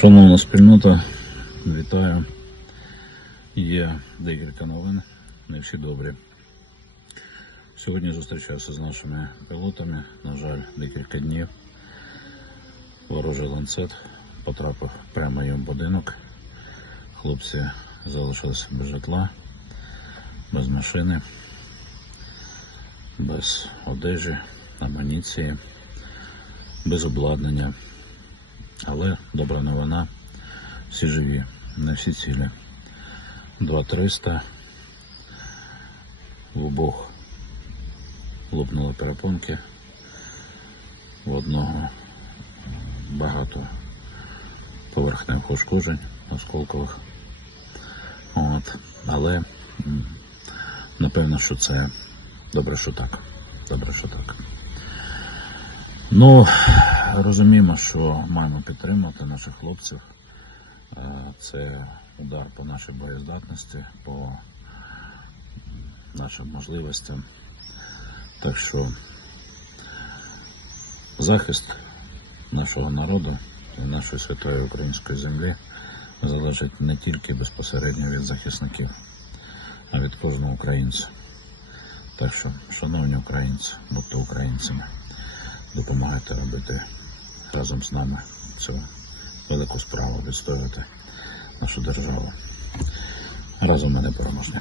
Шановна спільнота, вітаю. Є декілька новин, не всі добрі. Сьогодні зустрічався з нашими пілотами. На жаль, декілька днів. Ворожий ланцет потрапив прямо їм в будинок. Хлопці залишилися без житла, без машини, без одежі, амуніції, без обладнання. Але добра новина, всі живі, не всі цілі. 2-300 в обох лопнули перепонки, в одного багато поверхневих ушкоджень осколкових. От. Але напевно, що це добре, що так. Добре, що так. Ну, розуміємо, що маємо підтримати наших хлопців. Е, Це удар по нашій боєздатності, по нашим можливостям. Так що захист нашого народу і нашої святої української землі залежить не тільки безпосередньо від захисників, а від кожного українця. Так що, шановні українці, будьте українцями допомагайте робити разом з нами цю велику справу відстоювати нашу державу. Разом ми не переможні.